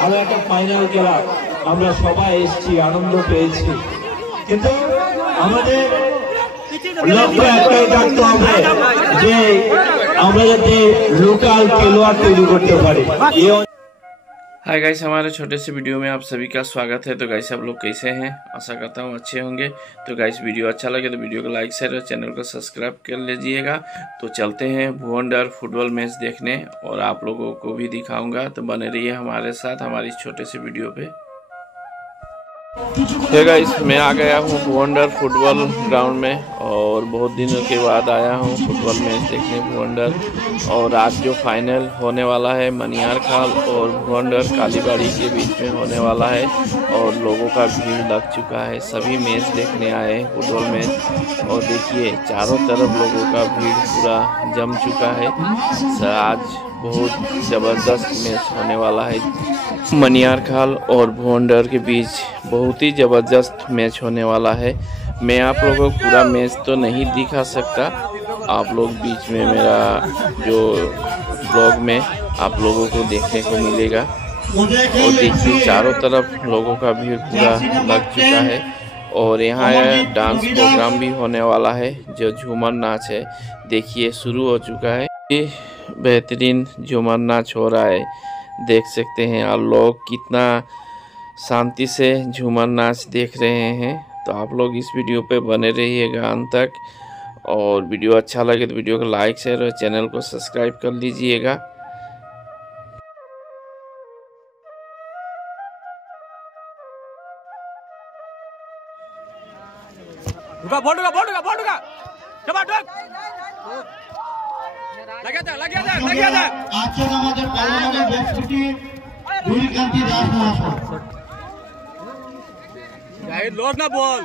ভালো একটা ফাইনাল খেলা আমরা সবাই এসেছি, আনন্দ পেয়েছি, কিন্তু আমাদের লক্ষ্য একটাই থাকতে হবে যে আমরা যাতে लोकल খেলোয়াড় তৈরি করতে পারি। हाय गाइस, हमारे छोटे से वीडियो में आप सभी का स्वागत है। तो गाइस आप लोग कैसे हैं? आशा करता हूँ अच्छे होंगे। तो गाइस वीडियो अच्छा लगे तो वीडियो को लाइक शेयर और चैनल को सब्सक्राइब कर लीजिएगा। तो चलते हैं भुवंडर फुटबॉल मैच देखने और आप लोगों को भी दिखाऊंगा। तो बने रहिए हमारे साथ हमारी छोटे से वीडियो पे। तो गाइस मैं आ गया हूँ भुवंडर फुटबॉल ग्राउंड में और बहुत दिनों के बाद आया हूँ फुटबॉल मैच देखने भुवंडर। और आज जो फाइनल होने वाला है मनियार खाल और भुवंडर कालीबाड़ी के बीच में होने वाला है और लोगों का भीड़ लग चुका है। सभी मैच देखने आए हैं फुटबॉल मैच और देखिए चारों तरफ लोगों का भीड़ पूरा जम चुका है। आज बहुत ज़बरदस्त मैच होने वाला है। मनियार खाल और भुवंडर के बीच बहुत ही ज़बरदस्त मैच होने वाला है। मैं आप लोगों को पूरा मैच तो नहीं दिखा सकता, आप लोग बीच में मेरा जो ब्लॉग में आप लोगों को देखने को मिलेगा। और देखिए चारों तरफ लोगों का भीड़ पूरा लग चुका है और यहाँ डांस प्रोग्राम भी होने वाला है जो झूमर नाच है। देखिए शुरू हो चुका है, बेहतरीन झूमर नाच हो रहा है, देख सकते हैं। और लोग कितना शांति से झूमर नाच देख रहे हैं। तो आप लोग इस वीडियो पे बने रहिएगा अंत तक और वीडियो अच्छा लगे तो वीडियो को लाइक शेयर और चैनल को सब्सक्राइब कर लीजिएगा। আজকের আমাদের পার্লামেন্টের ব্যক্তিটি দুইকান্তি দাস মহাশয়। গাইড লস না বল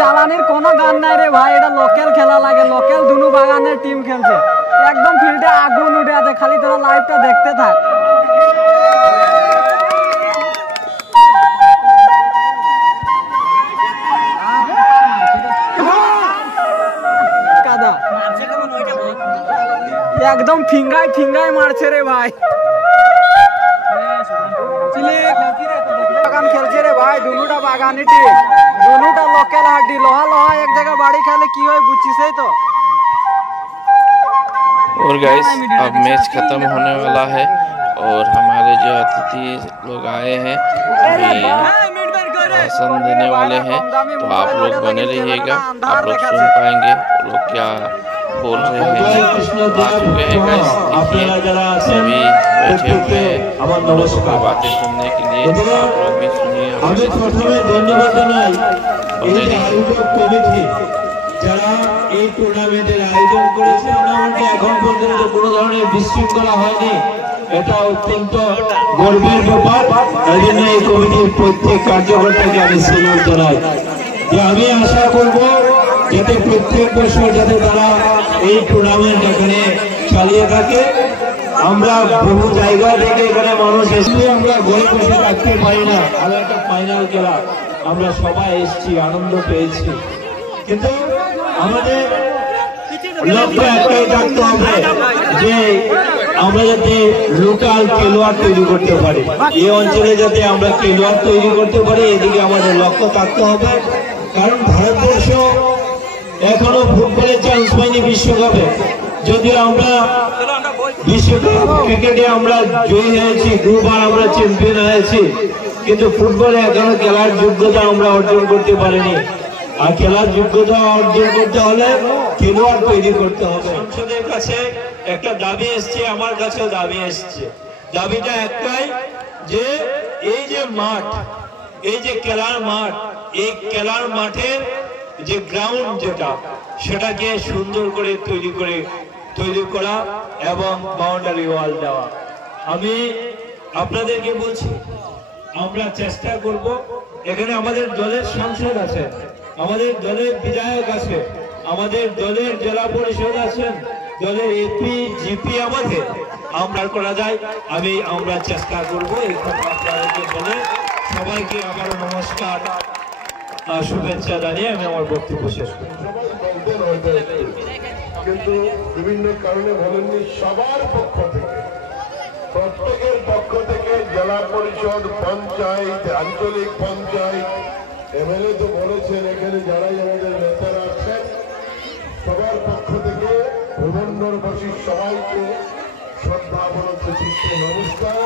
চালানির কোনো গান নাই রে ভাই, এটা লোকাল খেলা লাগে। লোকাল দুনু বাগানের টিম খেলছে, একদম ফিল্ডে আগুন উঠে আছে। খালি তোরা লাইভটা দেখতে থাক। কাদা একদম ফিঙ্গায় ফিঙ্গায় মারছে রে ভাই। বাগান খেলছে রে ভাই, দুনুটা বাগানি টিম, दोनों लोकल हड्डी लोहा लोहा एक जगह बाड़ी खाले की हो बुच्ची से तो। और गाइस अब मैच खत्म होने वाला है और हमारे जो अतिथि लोग आए हैं अभी भाषण देने वाले हैं। तो आप लोग बने रहिएगा, आप लोग सुन पाएंगे लोग क्या बोल रहे हैं। आ चुके हैं गाइस, सभी बैठे हुए हैं बातें सुनने के लिए। आप लोग भी सुनिए। আমি প্রথমে ধন্যবাদ জানাই এই আয়োজক কমিটি যারা এই টুর্নামেন্টের আয়োজন করেছে। টুর্নামেন্টে এখন পর্যন্ত কোনো ধরনের বিশৃঙ্খলা হয়নি, এটা অত্যন্ত গর্বের ব্যাপার। এই জন্য এই কমিটির প্রত্যেক কার্যকর্তাকে আমি স্যালুট জানাই। যে আমি আশা করব যাতে প্রত্যেক বছর যাতে তারা এই টুর্নামেন্ট এখানে চালিয়ে থাকে। আমরা বহু জায়গা থেকে এখানে মানুষ এসে আমরা ঘরে বসে থাকতে পারি না। ভালো একটা ফাইনাল খেলা আমরা সবাই এসেছি, আনন্দ পেয়েছি, কিন্তু আমাদের লক্ষ্য একটাই থাকতে হবে যে আমরা যাতে লোকাল খেলোয়াড় তৈরি করতে পারি। এই অঞ্চলে যাতে আমরা খেলোয়াড় তৈরি করতে পারি, এদিকে আমাদের লক্ষ্য থাকতে হবে। কারণ ভারতবর্ষ এখনো ফুটবলে চান্স পাইনি বিশ্বকাপে। যদিও আমরা বিশ্বকাপ ক্রিকেটে আমরা জয়ী হয়েছি, দুবার আমরা চ্যাম্পিয়ন হয়েছি, কিন্তু ফুটবলে এখনো খেলার যোগ্যতা আমরা অর্জন করতে পারিনি। আর খেলার যোগ্যতা অর্জন করতে হলে খেলোয়াড় তৈরি করতে হবে। সংসদের কাছে একটা দাবি এসছে, আমার কাছেও দাবি এসছে। দাবিটা একটাই যে এই যে মাঠ, এই যে খেলার মাঠ, এই খেলার মাঠের যে গ্রাউন্ড যেটা সেটাকে সুন্দর করে তৈরি করা এবং বাউন্ডারি ওয়াল দেওয়া। আমি আপনাদেরকে বলছি আমরা চেষ্টা করব এখানে আমাদের দলের সাংসদ আছেন, আমাদের দলের বিধায়ক আছে, আমাদের দলের জেলা পরিষদ আছেন, দলের এপি জিপি আমাদের আমরা করা যায় আমরা চেষ্টা করবো। এই কথা আপনাদেরকে বলে সবাইকে আবারও নমস্কার শুভেচ্ছা জানিয়ে আমি আমার বক্তব্য শেষ করি। কিন্তু বিভিন্ন কারণে বলেননি, সবার পক্ষ থেকে প্রত্যেকের পক্ষ থেকে জেলা পরিষদ, পঞ্চায়েত, আঞ্চলিক পঞ্চায়েত, এমএলএ তো বলেছেন, এখানে যারাই আমাদের নেতারা আছেন সবার পক্ষ থেকে ভুবনবাসী সবাইকে শ্রদ্ধা অবনত চিত্তে নমস্কার।